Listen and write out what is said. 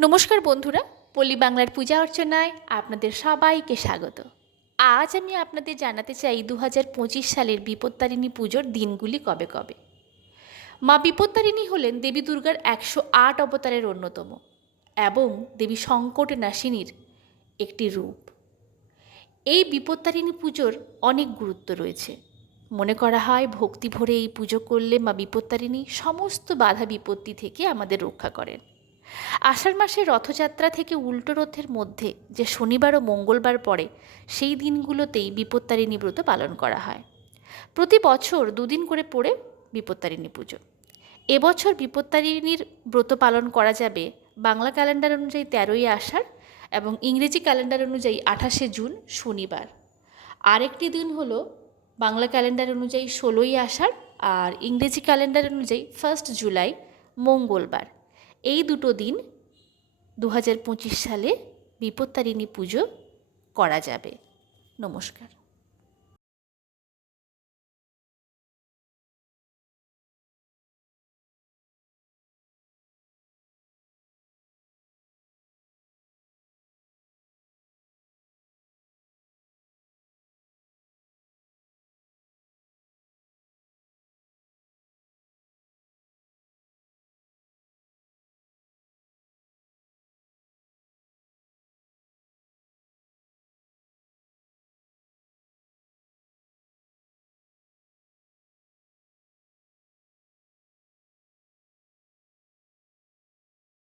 নমস্কার বন্ধুরা, পল্লী বাংলার পূজা অর্চনায় আপনাদের সবাইকে স্বাগত। আজ আমি আপনাদের জানাতে চাই দু পঁচিশ সালের বিপত্তারিণী পুজোর দিনগুলি কবে কবে। মা বিপত্তারিণী হলেন দেবী দুর্গার একশো আট অবতারের অন্যতম এবং দেবী সংকট নাশিনীর একটি রূপ। এই বিপত্তারিণী পুজোর অনেক গুরুত্ব রয়েছে। মনে করা হয় ভক্তি ভরে এই পুজো করলে মা বিপত্তারিণী সমস্ত বাধা বিপত্তি থেকে আমাদের রক্ষা করেন। আষাঢ় মাসের রথযাত্রা থেকে উল্টো রথের মধ্যে যে শনিবার ও মঙ্গলবার পড়ে, সেই দিনগুলোতেই বিপত্তারিণী ব্রত পালন করা হয়। প্রতি বছর দুদিন করে পড়ে বিপত্তারিণী পুজো। এবছর বিপত্তারিণীর ব্রত পালন করা যাবে বাংলা ক্যালেন্ডার অনুযায়ী তেরোই আষাঢ় এবং ইংরেজি ক্যালেন্ডার অনুযায়ী আঠাশে জুন শনিবার। আরেকটি দিন হলো বাংলা ক্যালেন্ডার অনুযায়ী ষোলোই আষাঢ় আর ইংরেজি ক্যালেন্ডার অনুযায়ী ফার্স্ট জুলাই মঙ্গলবার। এই দুটো দিন দু হাজার পঁচিশ সালে বিপত্তারিণী পুজো করা যাবে। নমস্কার।